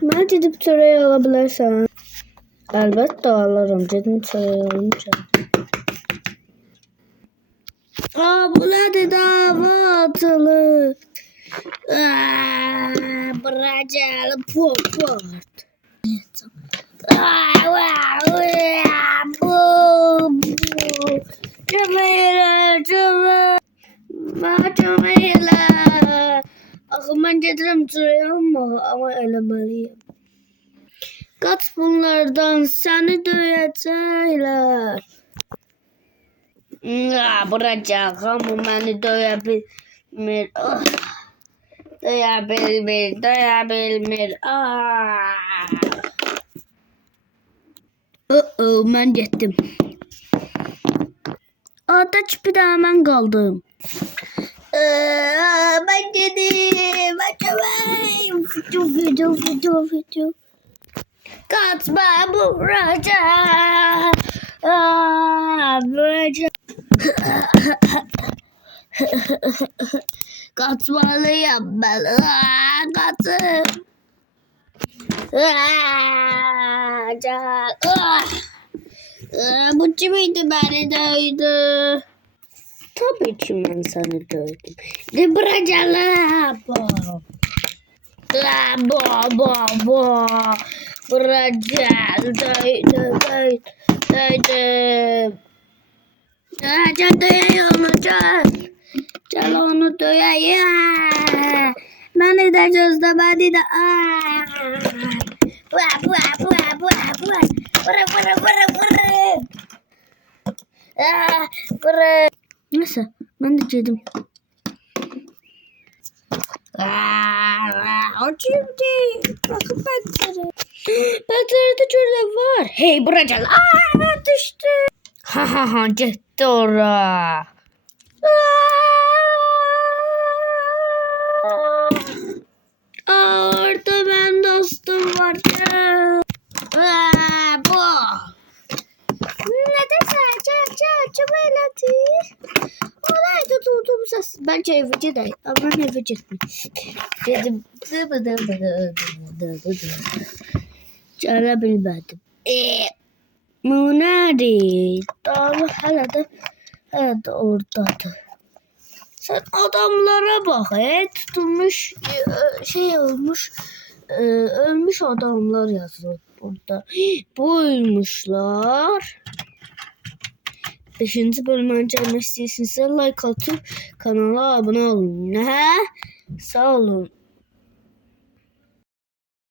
Mən gedib çörək ala bilərsən. Əlbəttə alaram. Gedim çörək alınca. Bu nədir dava atılır? Bıracalı poport. Cəməylə. Axı mən gedirəm çörək amma eləməliyəm. Qaç bunlardan, səni döyəcəklər. Bıracağı amma məni döyə bilmir. Döyə bilmir. Mən getdim. Tək bir daha mən qaldım. Ben dedim. Video. Kaçma Buraca. Buraca. Kaçmalıyım ben. Kaçın. Bu kimiydi beni dövdü? Tabii ki ben seni dövdüm. Ne bıracalı? Bıracalı dövdüm. Can döyeyim onu can. Can onu döyeyim. Beni de çözdü beni de. Neyse ben de yedim. O şimdi bakın pençere. Pencerede şurada var. Hey Buracalı. Düştü. Ha gitti oraya. Orada ben dostum vardı. Bu. Neden sadece çömeledi? Olaydı durdum ses. Bence evci değil. Ama ben evci dedim. Cara bilmedim. Bu nerede? Dağlı hala da oradadır. Sen adamlara bak. Tutulmuş şey olmuş. Ölmüş adamlar yazıyor burada. Buymuşlar. 5. bölümün gelmesi istiyorsanız like atıp kanala abone olun. Sağ olun.